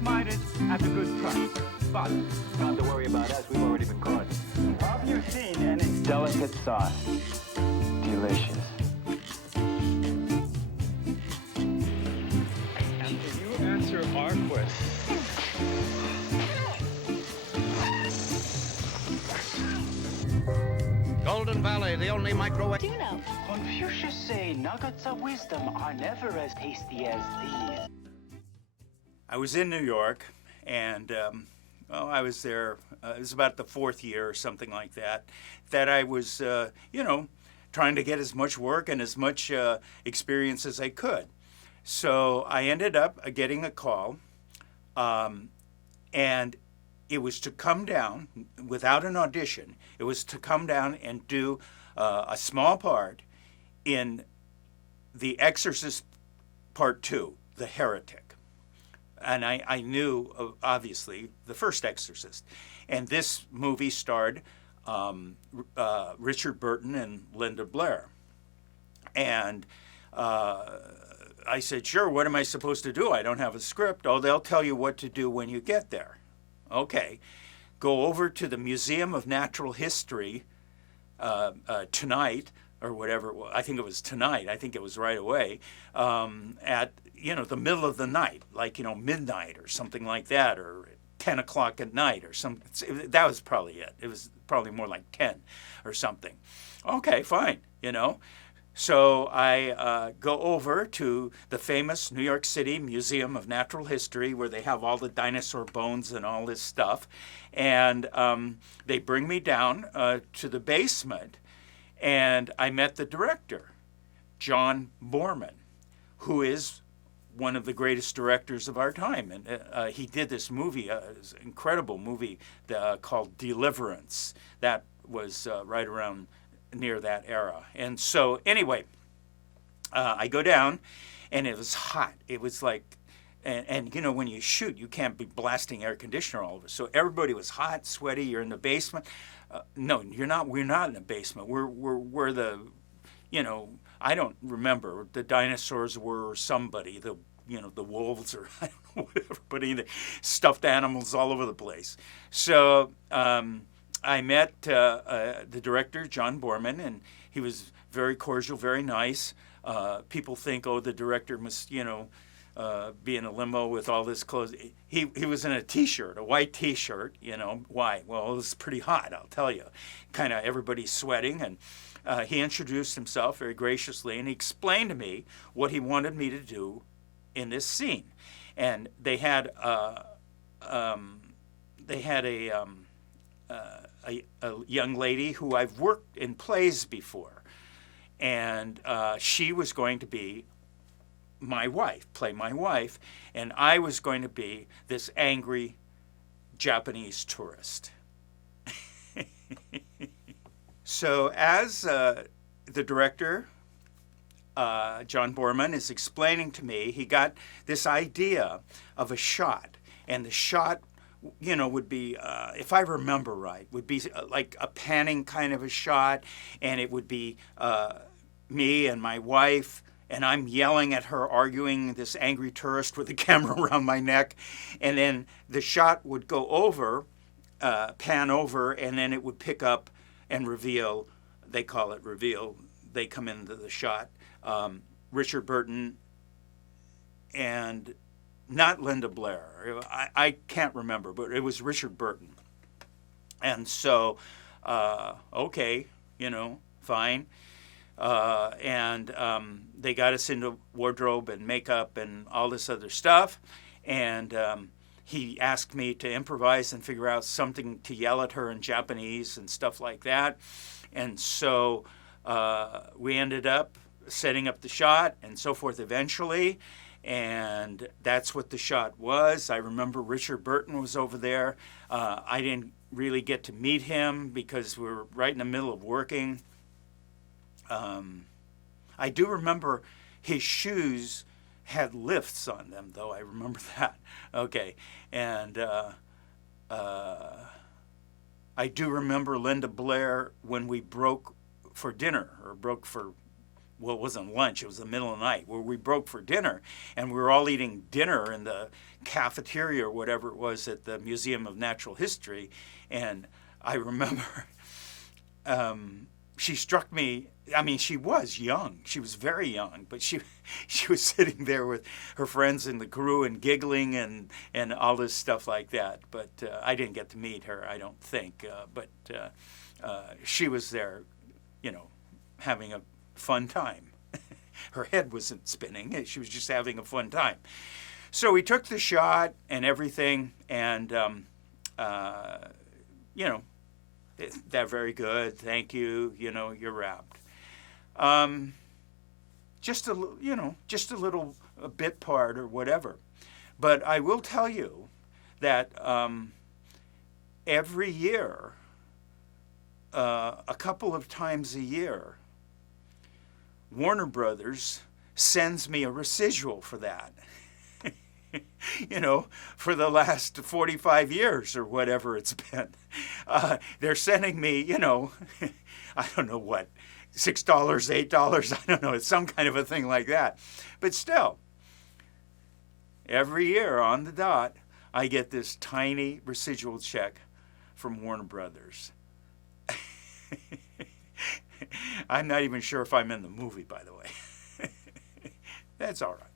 minus at a good price. But not to worry about us, we've already been caught. have you seen any Delicate sauce. Delicious. And can you answer our question? Golden Valley, the only microwave. Do you know? Confucius say nuggets of wisdom are never as tasty as these. I was in New York, and I was there. It was about the fourth year or something like that. That I was, trying to get as much work and as much experience as I could. So I ended up getting a call, and it was to come down without an audition. It was to come down and do a small part in The Exorcist Part 2, The Heretic. And I knew, obviously, the first Exorcist. And this movie starred Richard Burton and Linda Blair. And I said, sure, what am I supposed to do? I don't have a script. Oh, they'll tell you what to do when you get there. Okay. Go over to the Museum of Natural History tonight, or whatever. I think it was tonight. I think it was right away, at the middle of the night, like midnight or something like that, or 10 o'clock at night or something. That was probably it. It was probably more like 10 or something. Okay, fine. So I go over to the famous New York City Museum of Natural History, where they have all the dinosaur bones and all this stuff. And they bring me down to the basement, and I met the director, John Boorman, who is one of the greatest directors of our time. And he did this movie, this incredible movie called Deliverance. That was right around near that era. And so anyway, I go down, and it was hot. It was like, and when you shoot, you can't be blasting air conditioner all over. So everybody was hot, sweaty. You're in the basement. No, you're not. We're not in the basement. We're the, I don't remember. The dinosaurs were somebody. The wolves or I don't know, whatever. But the stuffed animals all over the place. So I met the director, John Boorman, and he was very cordial, very nice. People think, oh, the director must, be in a limo with all this clothes. He was in a T-shirt, a white T-shirt. Why? Well, it was pretty hot, I'll tell you. Kind of everybody's sweating, and he introduced himself very graciously, and he explained to me what he wanted me to do in this scene. And they had a young lady who I've worked in plays before, and she was going to be my wife, play my wife, and I was going to be this angry Japanese tourist. So as the director, John Boorman, is explaining to me, he got this idea of a shot, and the shot would be, if I remember right, would be like a panning kind of a shot, and it would be me and my wife, and I'm yelling at her, arguing this angry tourist with the camera around my neck, and then the shot would go over, pan over, and then it would pick up and reveal, they call it reveal, they come into the shot, Richard Burton and not Linda Blair. I can't remember, but it was Richard Burton. And so, okay, fine. And they got us into wardrobe and makeup and all this other stuff. And he asked me to improvise and figure out something to yell at her in Japanese and stuff like that. And so we ended up setting up the shot and so forth eventually. And that's what the shot was. I remember Richard Burton was over there. I didn't really get to meet him because we were right in the middle of working. I do remember his shoes had lifts on them, though. I remember that. Okay. And I do remember Linda Blair when we broke for dinner, or broke for well, it wasn't lunch, it was the middle of the night, where we broke for dinner, and we were all eating dinner in the cafeteria or whatever it was at the Museum of Natural History. And I remember she struck me. I mean, she was young. She was very young, but she was sitting there with her friends in the crew and giggling and all this stuff like that. But I didn't get to meet her, I don't think. But she was there, you know, having a fun time. Her head wasn't spinning. She was just having a fun time. So we took the shot and everything, and, you know, they're very good. Thank you. You know, you're wrapped. Just a little bit part or whatever. But I will tell you that every year, a couple of times a year, Warner Brothers sends me a residual for that. You know, for the last 45 years or whatever it's been. They're sending me, you know, I don't know what, $6, $8, I don't know, it's some kind of a thing like that. But still, every year on the dot, I get this tiny residual check from Warner Brothers. I'm not even sure if I'm in the movie, by the way. That's all right.